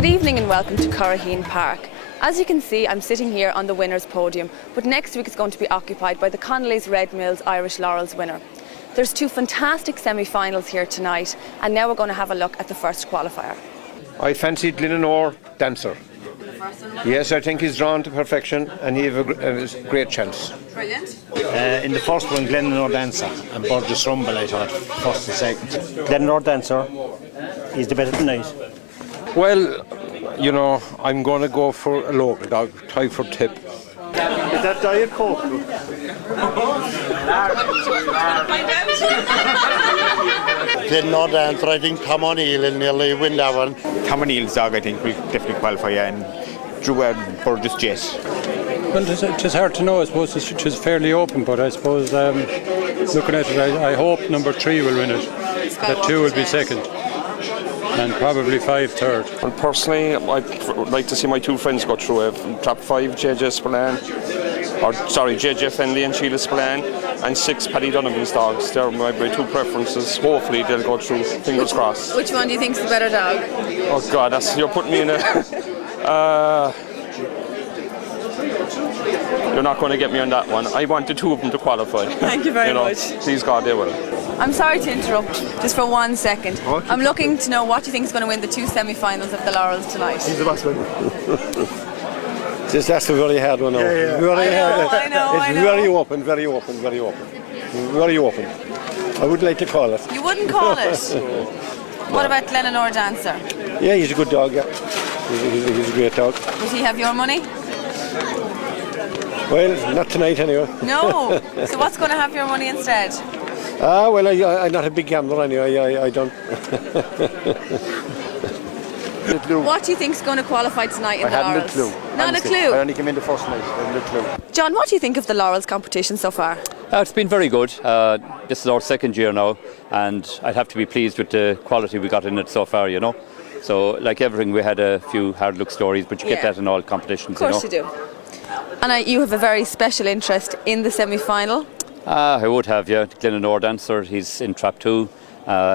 Good evening and welcome to Curraheen Park. As you can see, I'm sitting here on the winner's podium, but next week it's going to be occupied by the Connolly's Red Mills Irish Laurels winner. There's two fantastic semi-finals here tonight, and now we're going to have a look at the first qualifier. I fancied Glenanore Dancer. Yes, I think he's drawn to perfection and he has a great chance. Brilliant. In the first one, Glenanore Dancer and Burgess Rumble, I thought, first and second. Glenanore Dancer, he's the better tonight. Well, you know, I'm going to go for a local dog, Tyford Tip. Is that Diet Coke? Glenanore Dancer, I think Tom O'Neill will nearly win that one. Tom O'Neill's dog, I think, will definitely qualify, and Drew Burgess Jet. Well, it's hard to know. I suppose it's fairly open, but I suppose looking at it, I hope number 3 will win it. That 2 will be second, and probably 5 third. And personally, I'd like to see my two friends go through Trap 5, JJ Fenley and Sheila Spillane, and 6 Paddy Donovan's dogs. They're my two preferences. Hopefully they'll go through, fingers crossed. Which one do you think's the better dog? Oh God, you're putting me in a... You're not going to get me on that one. I want the two of them to qualify. Thank you very much. Please God, they will. I'm sorry to interrupt, just for 1 second. I'm looking to know what you think is going to win the two semi-finals of the Laurels tonight. He's the best one. Just that's a very hard one now. I know. It's very open. Very open. I would like to call it. You wouldn't call it? What about Glenanore Dancer? Yeah, he's a good dog, yeah. He's a great dog. Would he have your money? Well, not tonight anyway. No. So what's going to have your money instead? Well, I'm not a big gambler anyway. I don't. What do you think's going to qualify tonight in the Laurels? I haven't a clue. Not a clue? I only came in the first night. I haven't a clue. John, what do you think of the Laurels competition so far? It's been very good. This is our second year now, and I'd have to be pleased with the quality we got in it so far, you know. So, like everything, we had a few hard look stories, but you get that in all competitions, Of course you do. And you have a very special interest in the semi-final. I would have, yeah. Glenanore Dancer, he's in Trap 2.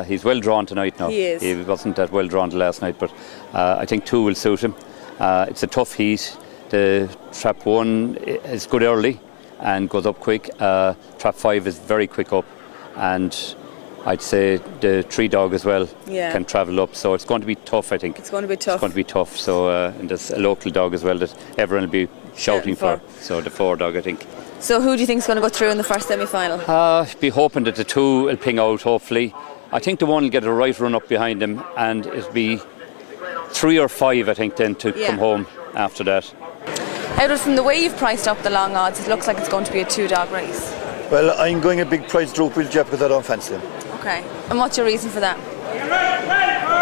He's well drawn tonight now. He is. He wasn't that well drawn last night, but I think 2 will suit him. It's a tough heat. The Trap 1 is good early and goes up quick. Trap 5 is very quick up, and I'd say the 3 dog as well can travel up. So it's going to be tough, I think. It's going to be tough. It's going to be tough. So and there's a local dog as well that everyone will be shouting for. So the 4 dog, I think. So who do you think is going to go through in the first semi-final? Be hoping that the 2 will ping out, hopefully. I think the 1 will get a right run up behind him, and it'll be 3 or 5, I think, then to come home after that. Edward, from the way you've priced up the long odds, it looks like it's going to be a 2-dog race. Well, I'm going a big prize Droop with Jeff because I don't fancy him. Okay. And what's your reason for that?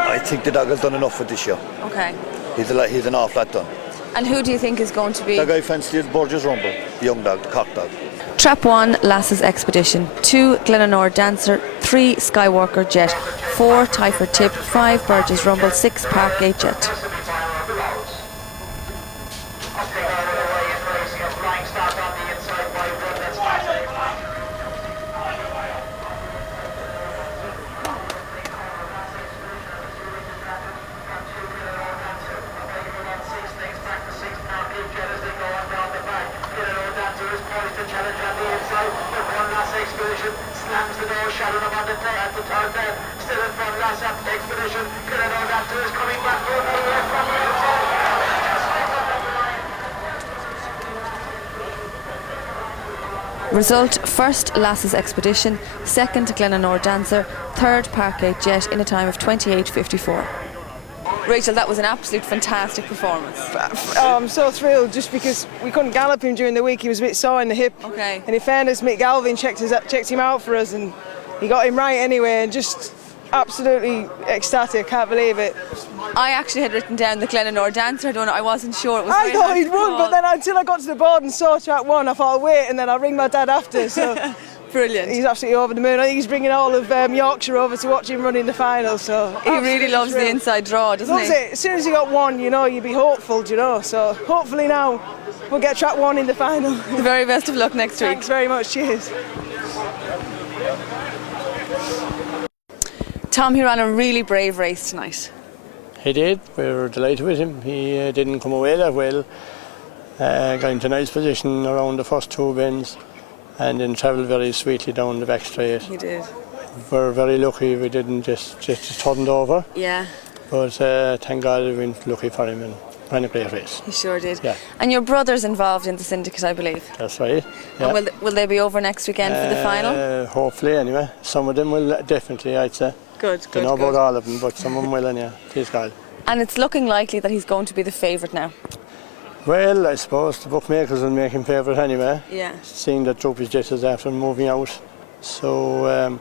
I think the dog has done enough for this year. Okay. He's an awful lot done. And who do you think is going to be? The guy fancy is Burgess Rumble, the young dog, the Cork dog. Trap 1, Lass's Expedition. 2, Glenanore Dancer. 3, Skywalker Jet. 4, Tyford Tip. 5, Burgess Rumble. 6, Parkgate Jet. Slams the door, shadowed up at the third bed. Still in front, last Expedition. Glenanore Dancer is coming back for another left from the Result: first, Lass's Expedition. Second, Glenanore Dancer. Third, Parkgate Jet in a time of 28:54. Rachel, that was an absolute fantastic performance. Oh, I'm so thrilled just because we couldn't gallop him during the week. He was a bit sore in the hip. Okay. And in fairness, Mick Galvin checked him out for us, and he got him right anyway, and just absolutely ecstatic. I can't believe it. I actually had written down the Glenanore Dancer. I wasn't sure it was. I thought he'd won, but then until I got to the board and saw Track 1, I thought I'll wait and then I'll ring my dad after. So brilliant. He's absolutely over the moon. I think he's bringing all of Yorkshire over to watch him run in the final. So he really loves the inside draw, doesn't he? Loves it. As soon as he got 1, you know, you'd be hopeful, you know. So hopefully now we'll get Track 1 in the final. The very best of luck next week. Thanks very much. Cheers. Tom, he ran a really brave race tonight. He did. We were delighted with him. He didn't come away that well. Got into a nice position around the first 2 bends and then travelled very sweetly down the back straight. He did. We're very lucky we didn't just turned over. Yeah. But thank God we went lucky for him and ran a great race. He sure did. Yeah. And your brother's involved in the syndicate, I believe. That's right. Yeah. And will they be over next weekend for the final? Hopefully, anyway. Some of them will definitely, I'd say. Good, Don't know about all of them, but some of them will, anyway. Please God. And it's looking likely that he's going to be the favourite now. Well, I suppose the bookmakers will make him favourite anyway. Yeah. Seeing that Droopy's Jet is after moving out. So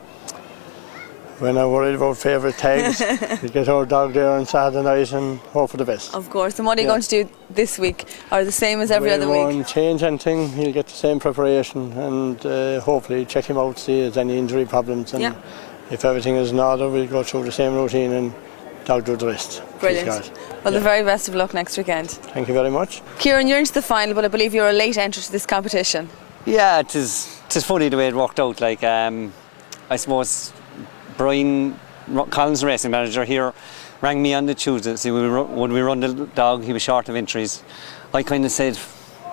we're not worried about favourite tags. We get our dog there on Saturday night and hope for the best. Of course. And what are you going to do this week? Are the same as every other week? We won't change anything. He'll get the same preparation and hopefully check him out, see if there's any injury problems. And if everything is in order, we'll go through the same routine and dog do the rest. Brilliant. Well, the very best of luck next weekend. Thank you very much. Kieran, you're into the final, but I believe you're a late entry to this competition. Yeah, it is funny the way it worked out. Like, I suppose Brian Collins, racing manager here, rang me on the Tuesday. See, when we run the dog, he was short of entries. I kind of said,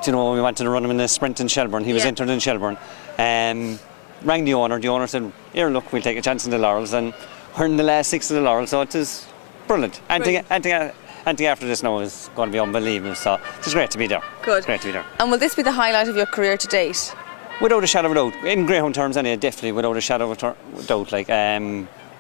we wanted to run him in a sprint in Shelburne. He was entered in Shelburne. Rang the owner. The owner said, "Here, look, we'll take a chance in the Laurels," and we're in the last 6 of the Laurels. So it is brilliant. Anything after this now is going to be unbelievable. So it's great to be there. Good. It's great to be there. And will this be the highlight of your career to date? Without a shadow of a doubt. In greyhound terms, anyway, definitely without a shadow of a doubt. Like,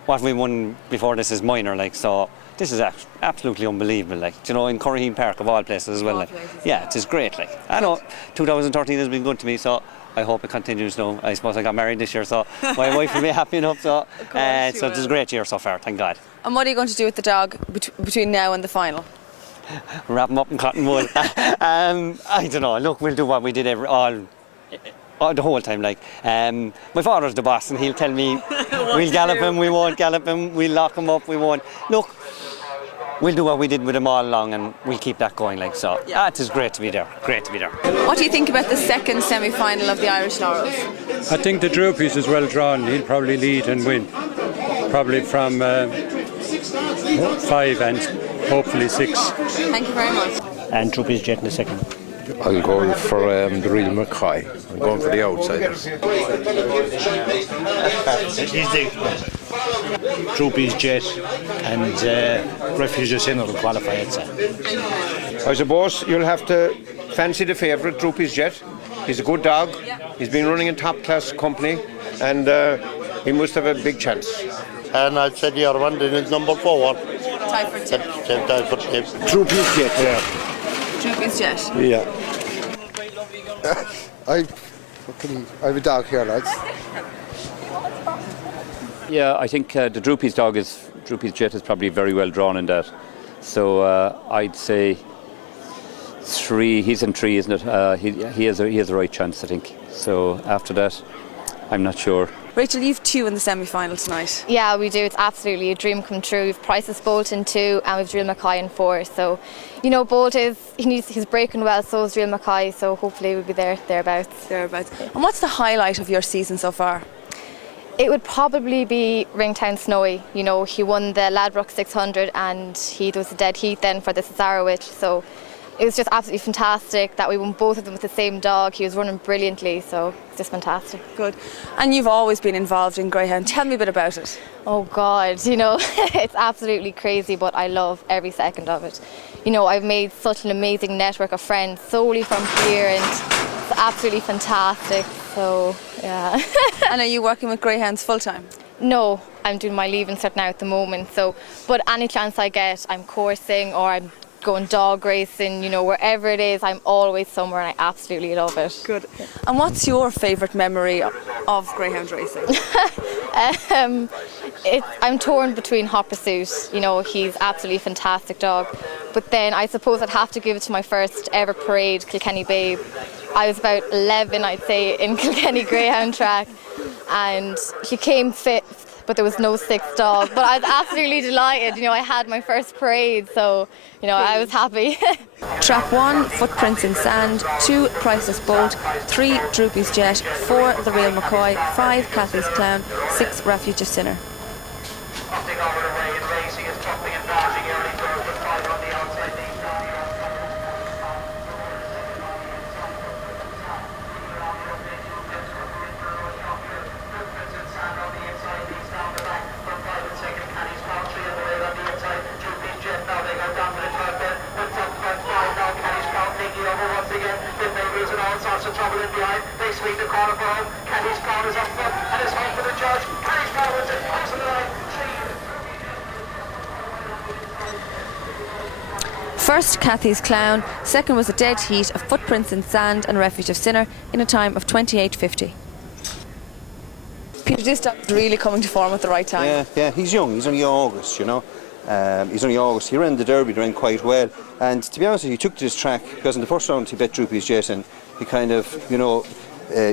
what we won before this is minor. Like, so this is absolutely unbelievable. Like, in Curraheen Park of all places as well. Yeah, it is great. Like, I know 2013 has been good to me, so I hope it continues now. I suppose I got married this year, so my wife will be happy enough. So, so it's a great year so far, thank God. And what are you going to do with the dog between now and the final? Wrap him up in cotton wool. I don't know. Look, we'll do what we did the whole time. Like, my father's the boss, and he'll tell me we'll gallop him, we won't gallop him, we'll lock him up, we won't. Look, we'll do what we did with him all along, and we'll keep that going. Like, so it is great to be there. Great to be there. What do you think about the second semi-final of the Irish Laurels? I think the Droopy's is well drawn. He'll probably lead and win. Probably from 5 and hopefully 6. Thank you very much. And Droopy's Jet in the second. I'll go for the real McCoy. I'm going for the outsiders. Droopy's Jet and Refuge's in will qualify, I'd say. I suppose you'll have to fancy the favourite, Droopy's Jet. He's a good dog. He's been running in top-class company, and he must have a big chance. And I'd say the other one, then it's number 4. Tyford Tip. Droopy's Jet. Yeah. Droopy's Jet. Yeah. I have a dog here, lads. Yeah, I think the Droopy's Jet is probably very well drawn in that. So I'd say 3. He's in 3, isn't it? He has a right chance, I think. So after that, I'm not sure. Rachel, you've 2 in the semi-final tonight. Yeah, we do. It's absolutely a dream come true. We've Price's Bolt in 2 and we've Drill Mackay in 4. So, Bolt he's breaking well, so is Drill Mackay. So hopefully we'll be thereabouts. And what's the highlight of your season so far? It would probably be Ringtown Snowy. He won the Ladbroke 600 and he was a dead heat then for the Cesarewitch. So it was just absolutely fantastic that we won both of them with the same dog. He was running brilliantly, so it's just fantastic. Good. And you've always been involved in greyhound. Tell me a bit about it. Oh God, it's absolutely crazy, but I love every second of it. I've made such an amazing network of friends solely from here, and it's absolutely fantastic. So yeah. And are you working with greyhounds full time? No, I'm doing my leaving cert now at the moment. But any chance I get, I'm coursing or I'm going dog racing, wherever it is, I'm always somewhere and I absolutely love it. Good. And what's your favourite memory of greyhound racing? I'm torn between Hot Pursuit. He's absolutely a fantastic dog. But then I suppose I'd have to give it to my first ever parade, Kilkenny Babe. I was about 11, I'd say, in Kilkenny Greyhound Track, and he came 5th. But there was no 6th dog. But I was absolutely delighted. I had my first parade, so I was happy. Trap 1, Footprints in Sand. 2, Priceless Bolt. 3, Droopy's Jet. 4, The Real McCoy. 5, Kathy's Clown. 6, Refuge of Sinner. Opting over the way in racing is dropping and dodging early. corner for home. Cathy's Crown is up front and is home for the judge. Cathy's Crown wins it, comes to the line. First, Cathy's Clown. Second was a dead heat of Footprints in Sand and Refuge of Sinner in a time of 28.50. Peter, this dog's really coming to form at the right time. Yeah, he's young. He's only August, you know. He's only August. He ran the Derby, ran quite well. And to be honest with you, he took to this track because in the first round he bet Droopy's Jet and he kind of, you know,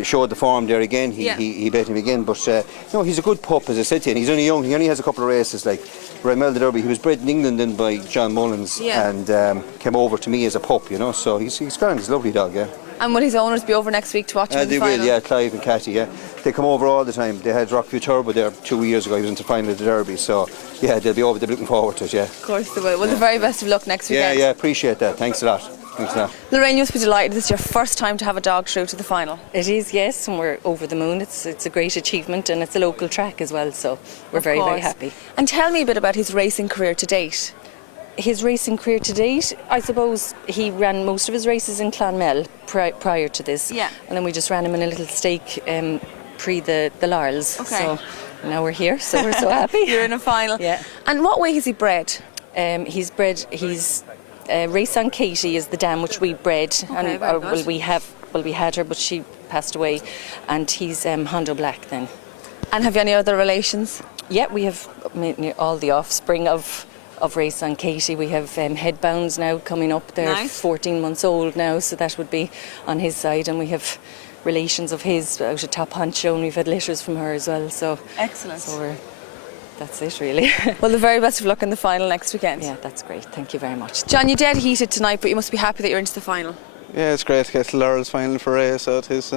showed the form there again. He bet him again. But, you know, he's a good pup, as I said to you, and he's only young. He only has a couple of races, like Ramel the Derby. He was bred in England then by John Mullins and came over to me as a pup, you know. So he's grand. He's a lovely dog, yeah. And will his owners be over next week to watch him in the final? They will, yeah, Clive and Cathy, yeah. They come over all the time. They had Rockview Turbo there 2 years ago. He was in the final of the Derby, so yeah, they'll be over. They're looking forward to it, yeah. Of course they will. Well, the very best of luck next weekend. Yeah, appreciate that. Thanks a lot. Thanks a lot. Lorraine, you must be delighted. This is your first time to have a dog through to the final. It is, yes, and we're over the moon. It's a great achievement, and it's a local track as well, so we're very, very happy. And tell me a bit about his racing career to date. His racing career to date, I suppose he ran most of his races in Clonmel prior to this. Yeah. And then we just ran him in a little stake pre the Laurels. Okay. So now we're here, so we're so happy. You're in a final. Yeah. And what way is he bred? He's Race on Katie is the dam which we bred. Okay, we had her, but she passed away. And he's Hondo Black then. And have you any other relations? Yeah, we have all the offspring of Race on Katie. We have headbounds now coming up. They're 14 months old now, so that would be on his side. And we have relations of his out at Top Honcho, and we've had litters from her as well. So excellent. So that's it, really. Well, the very best of luck in the final next weekend. Yeah, that's great. Thank you very much. John, you dead heated tonight, but you must be happy that you're into the final. Yeah, it's great to get to the Laurels final for Ray. So he's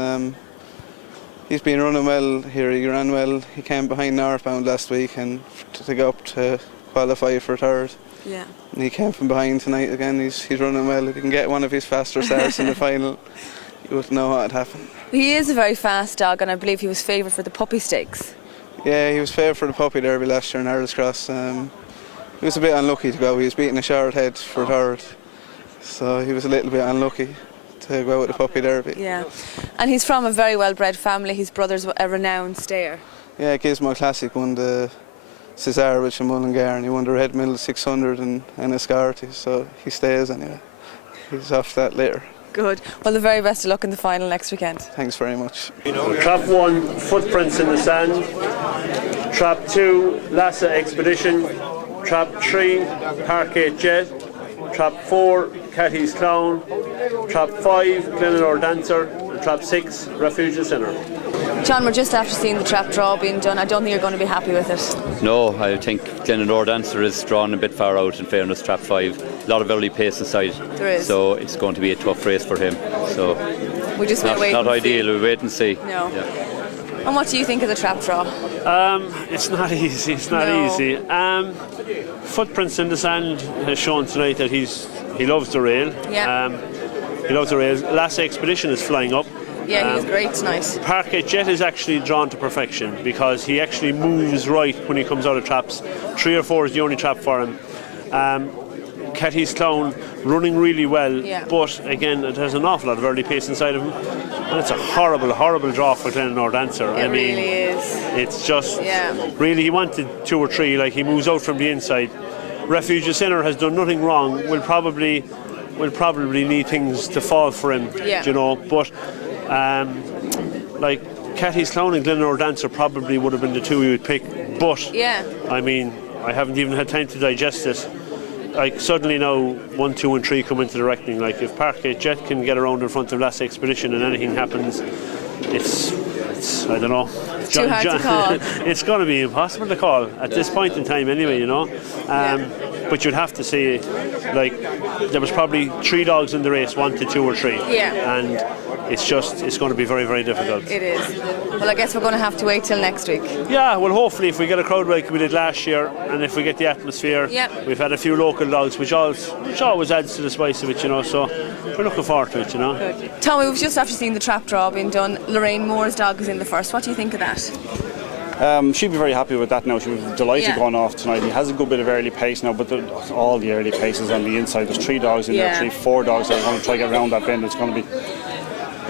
been running well here. He ran well. He came behind Northbound last week and to go up to qualify for third. Yeah. And he came from behind tonight again. He's running well. If he can get one of his faster starts in the final, you wouldn't know what would happen. He is a very fast dog, and I believe he was favoured for the Puppy Stakes. Yeah, he was favoured for the Puppy Derby last year in Earls Cross. He was a bit unlucky to go. He was beating a short head for third, so he was a little bit unlucky to go with the Puppy Derby. Yeah, and he's from a very well-bred family. His brother's a renowned stayer. Yeah, Gizmo Classic won the Cesar with Mullingar, and he won the Red Mill 600 and Escarty, so he stays anyway. He's off that later. Good. Well, the very best of luck in the final next weekend. Thanks very much. Trap 1, Footprints in the Sand. Trap 2, Lassa Expedition. Trap 3, Park Jet. Trap 4, Cathy's Clown. Trap 5, Glenelore Dancer. And Trap 6, Refuge of Sinner. John, we're just after seeing the trap draw being done. I don't think you're going to be happy with it. No, I think Glenelore Dancer is drawn a bit far out, in fairness, Trap 5. A lot of early pace inside. There is. So it's going to be a tough race for him. So we just wait not and ideal, see. we wait and see. No. Yeah. And what do you think of the trap draw? It's not easy. It's not easy. Footprints in the Sand has shown tonight that he loves the rail. Yeah. He loves the rail. Lassa Expedition is flying up. Yeah, he was great tonight. Park Jet is actually drawn to perfection because he actually moves right when he comes out of traps. 3 or 4 is the only trap for him. Cathy's Clown running really well, but again, it has an awful lot of early pace inside of him, and it's a horrible, horrible draw for Glenelore Dancer. It really is. It's just really, he wanted 2 or 3. Like, he moves out from the inside. Refuge of Sinner has done nothing wrong. Will probably need things to fall for him, you know. But like Cathy's Clown and Glenelore Dancer probably would have been the 2 we would pick. But I mean, I haven't even had time to digest it. Like, suddenly now 1, 2 and 3 come into the reckoning. Like, if Park Jet can get around in front of Lassa Expedition and anything happens, it's I don't know. It's too hard to call. It's going to be impossible to call at this point in time anyway, you know. But you'd have to say, like, there was probably 3 dogs in the race, 1 to 2 or 3. Yeah. And it's going to be very, very difficult. It is. Well, I guess we're going to have to wait till next week. Yeah, well, hopefully if we get a crowd like we did last year, and if we get the atmosphere, we've had a few local dogs, which always adds to the spice of it, you know, so we're looking forward to it, you know. Good. Tommy, we've just after seeing the trap draw being done. Lorraine Moore's dog is in the first. What do you think of that? She'd be very happy with that now. She was delighted going off tonight. He has a good bit of early pace now, but all the early paces on the inside. There's 3 dogs in there, 4 dogs that are going to try to get around that bend. It's going to be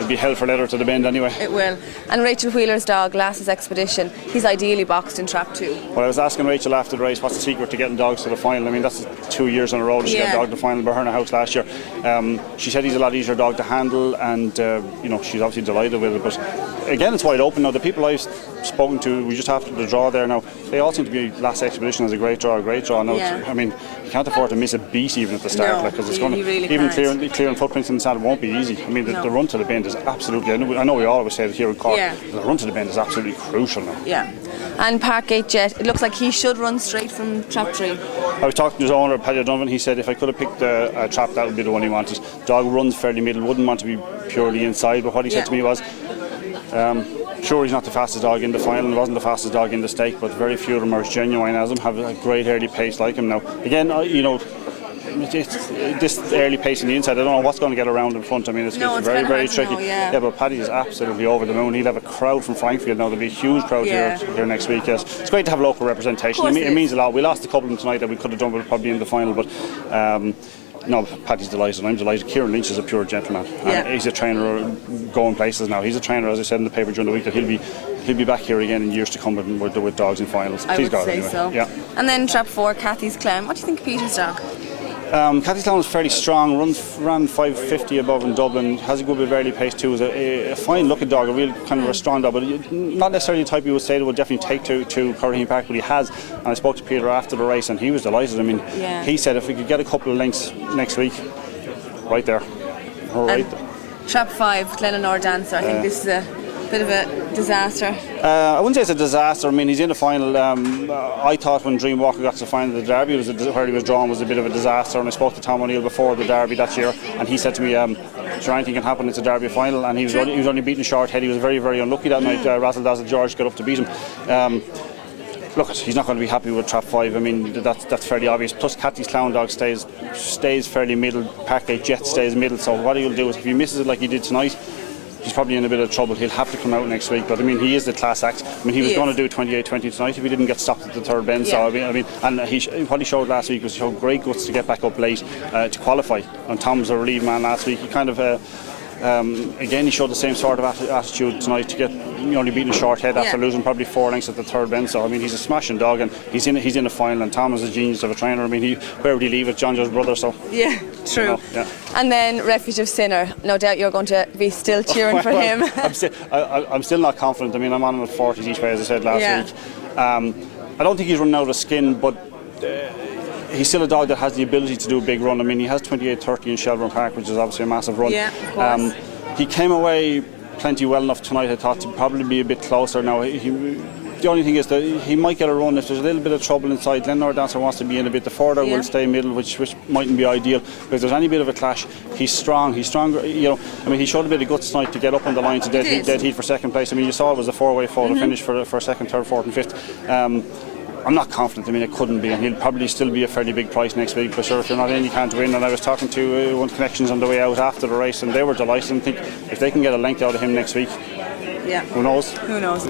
it'll be hell for leather to the bend anyway. It will. And Rachel Wheeler's dog, Lass's Expedition, he's ideally boxed in trap 2. Well, I was asking Rachel after the race what's the secret to getting dogs to the final. I mean, that's 2 years in a row that she got a dog to the final by her in the house last year. She said he's a lot easier dog to handle, and she's obviously delighted with it. But again, it's wide open now. The people I've spoken to, we just after the draw there now, they all seem to be Lass Expedition as a great draw. Now, I mean, you can't afford to miss a beat even at the start, because it's going to really even clearing footprints in the sand won't be easy. I mean, the run to the bend is absolutely. I know we always say it here in Cork. The run to the bend is absolutely crucial now. Yeah. And Parkgate Jet, it looks like he should run straight from trap 3. I was talking to his owner, Paddy O'Donovan. He said if I could have picked a trap, that would be the one he wanted. Dog runs fairly middle, wouldn't want to be purely inside. But what he said to me was, sure, he's not the fastest dog in the final, wasn't the fastest dog in the stake, but very few of them are as genuine as him, have a great early pace like him now. Again, this early pace on the inside, I don't know what's going to get around in front. I mean, it's very, very tricky. But Paddy is absolutely over the moon. He'll have a crowd from Frankfield now. There'll be a huge crowd here next week. Yes. It's great to have local representation. It means a lot. We lost a couple of them tonight that we could have done with probably in the final, but no, Paddy's delighted. I'm delighted. Kieran Lynch is a pure gentleman. He's a trainer going places now. He's a trainer, as I said in the paper during the week, that he'll be back here again in years to come with dogs in finals. I would say anyway. so. Yeah. And then trap 4, Cathy's Clem. What do you think of Peter's dog? Cathy's Clown is fairly strong, ran 550 above in Dublin, has a good bit of early pace too, is a fine looking dog, a real kind of a strong dog, but not necessarily the type you would say that would definitely take to Curraheen Park, but he has. And I spoke to Peter after the race and he was delighted. I mean, he said if we could get a couple of links next week, right there. Trap 5, Glenanor Dancer. I think this is a bit of a disaster. I wouldn't say it's a disaster. I mean, he's in the final. I thought when Dreamwalker got to the final of the Derby, where he was drawn, was a bit of a disaster. And I spoke to Tom O'Neill before the Derby that year, and he said to me, sure, anything can happen, it's a Derby final. And he was only beaten short head. He was very, very unlucky that night. Razzle Dazzle George got up to beat him. Look, he's not going to be happy with trap 5. I mean, that's fairly obvious. Plus, Cathy's Clown dog stays fairly middle. Parkgate Jet stays middle. So what he'll do is, if he misses it like he did tonight, he's probably in a bit of trouble. He'll have to come out next week. But I mean, he is the class act. I mean, he was going to do 28-20 tonight if he didn't get stopped at the third bend. So I mean, and what he showed last week was he showed great guts to get back up late to qualify. And Tom was a relieved man last week. He kind of. Again, he showed the same sort of attitude tonight to get only beaten a short head after losing probably 4 lengths at the third bend. So I mean, he's a smashing dog, and he's in a final. And Tom is a genius of a trainer. I mean, where would he leave it? John Joe's brother. So True. And then Refuge of Sinner. No doubt you're going to be still cheering for him. I'm still not confident. I mean, I'm on him at 40s each way, as I said last week. I don't think he's running out of skin, but. He's still a dog that has the ability to do a big run. I mean, he has 28-30 in Shelbourne Park, which is obviously a massive run. He came away plenty well enough tonight. I thought to probably be a bit closer now. The only thing is that he might get a run if there's a little bit of trouble inside. Glenanor Dancer wants to be in a bit. The forwarder will stay middle, which mightn't be ideal. But if there's any bit of a clash, he's strong. He's stronger. I mean, he showed a bit of guts tonight to get up on the line to dead heat for second place. I mean, you saw it was a 4-way photo finish for second, third, fourth, and fifth. I'm not confident. I mean, it couldn't be, and he'll probably still be a fairly big price next week. But sure, if you're not in, you can't win. And I was talking to one Connections on the way out after the race, and they were delighted and think if they can get a length out of him next week, who knows? Who knows?